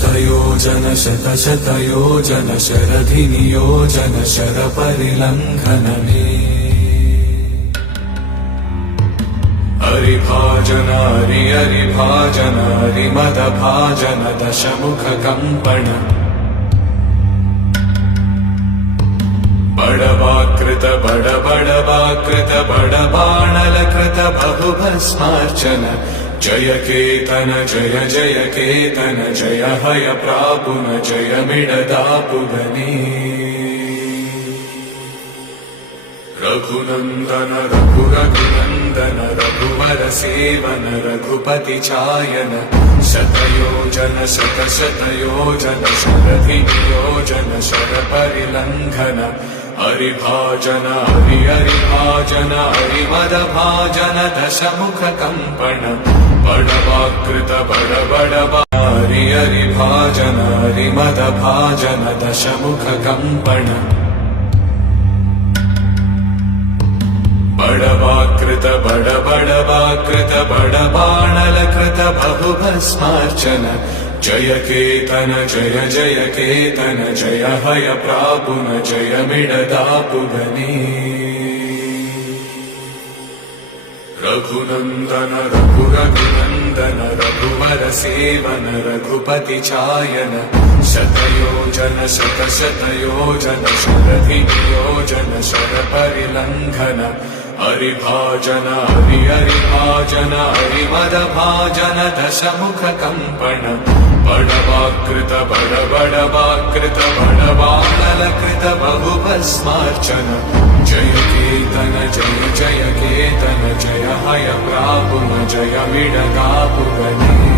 शतयोजन शतशतयोजन शरधिनियोजन शरपरिलङ्घन मे हरिभाजन हरिभाजन हरिमदभाजन दशमुख कम्पण बडवाकृत बडवाकृत बडबाणलकृत बहुभस्मार्चन जय केतन जय जय केतन जय हय प्रापुन जय मिडदापुगने रघुनंदन रघुनंदन रघुवर सेवन रघुपति चायन शतयोजन शतशतयोजन शरधिनियोजन शरपरिलङ्घन हरिभाजन हरिभाजन हरिमदभाजन दशमुख कम्पण बडवाकृत बडबडवा हरिभाजन हरिमदभाजन दशमुख कम्पण बडवाकृत बडवाकृत बडबाणलकृत बहुभस्मार्चन जय केतन जय जय केतन जय हय प्रापुन जय मिडदापुगने रघुनंदन रघुनंदन रघुवर सेवन रघुपति चायन शतयोजन शतशतयोजन शरधिनियोजन शरपरिलङ्घन हरिभाजन हरिभाजन हरिमदभाजन दशमुख कम्पण बडवाकृत बडवाकृत बडबाणलकृत बहुभस्मार्चन जय केतन जय जय केतन जय हय प्रापुन जय मिडदापुगने